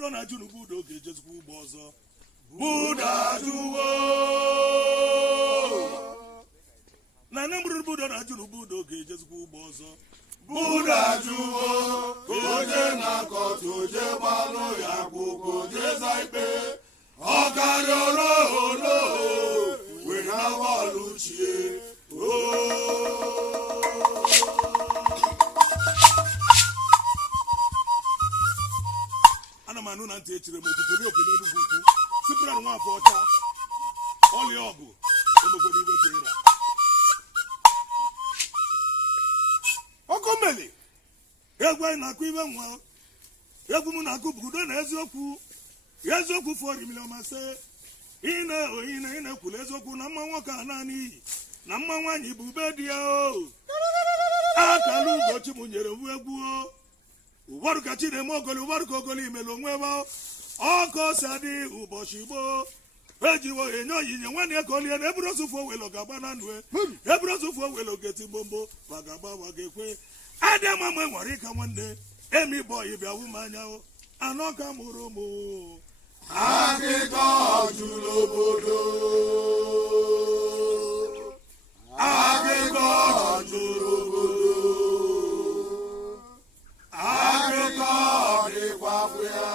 budo na junu budo ga-ejezikwa ugbo ọzọ buda juwo na namburu budo na junu budo ga-ejezikwa ugbo ọzọ buda juwo onye na-akọta oje gbalụ ya akwụkwọ jeza ikpe ọkarịọrọ olo were awalụchie ana m anụ na ntị echire m otutu n'okwu n'Enugwu ukwu sipụra nwa afọ ọcha ọlịa ọgụ emegoro iwe tera ọkụ mmeli egwu anyị na-akụ ibe nwa egwu m na-akụ bụ udo na eziokwu fọrọ imili ọmasị ị na-ekwula eziokwu na mma nwoke a naanị iyi na mma nwaanyị bụ ube dị ya o akala ugochi m nyere m egwu ụbọrụ ka chi na-eme ogoli ụbọrụ ka ogoli imelu onwe ebe ọkụ si adị ụbọchị gboo ejiwo enye onyinye nwanne ya ka olie na eburu ozufu owelo ga-agba na nue eburu ozufu owelo ga-eti gbomgbo ma ga-agba wa ga-ekwe adị ama mgbe nwere ịka nwanne emi bọyị bịawu m anya anọ ka mụrụ ụmụ akịka juru obodo akịka juru obodo akịka dịkwafụ ya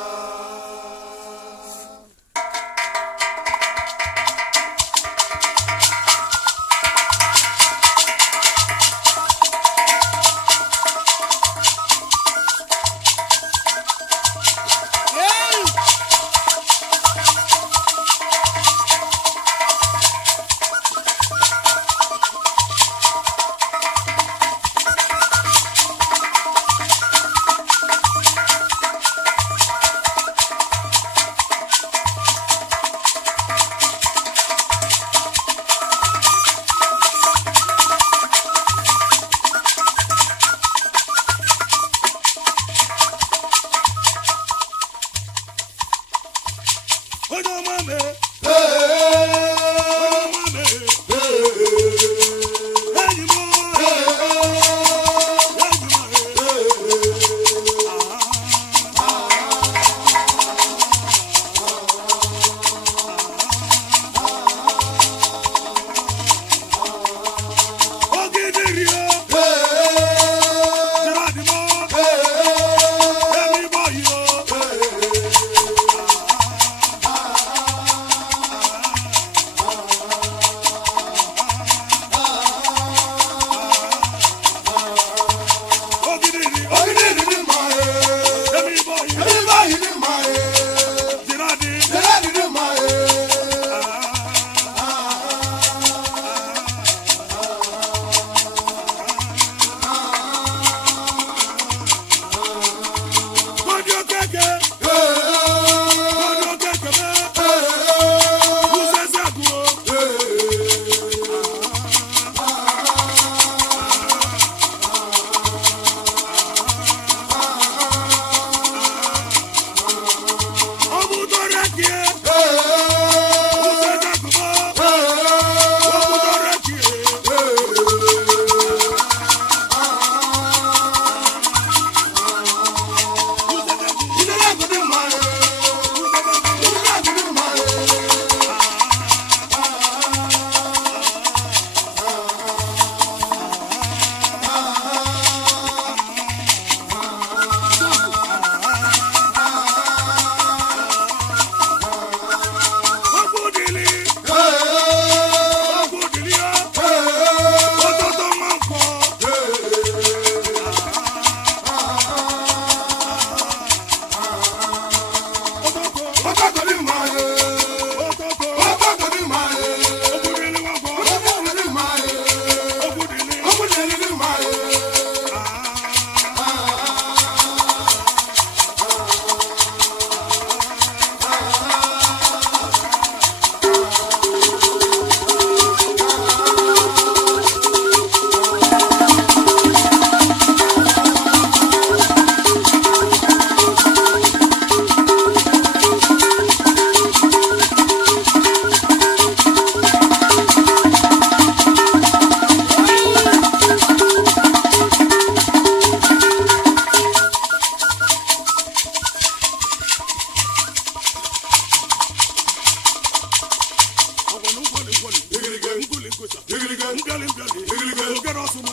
mbịalị mbịalị ogere ọsụma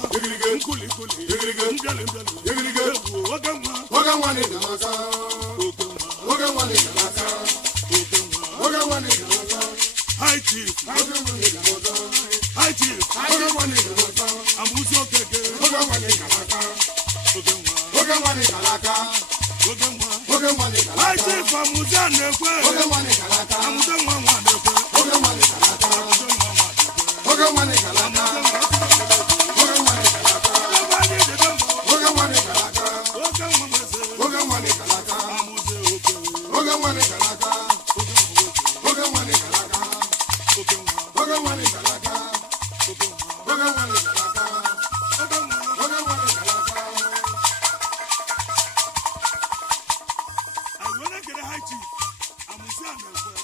nkuli nkuli mbịalị mbịalị egwu oge nwa Oganwanega, high chief amusi okeke oge nwa high chief amusi anekwe amusi nwa nwa anekwe I want to get a high chief. I'm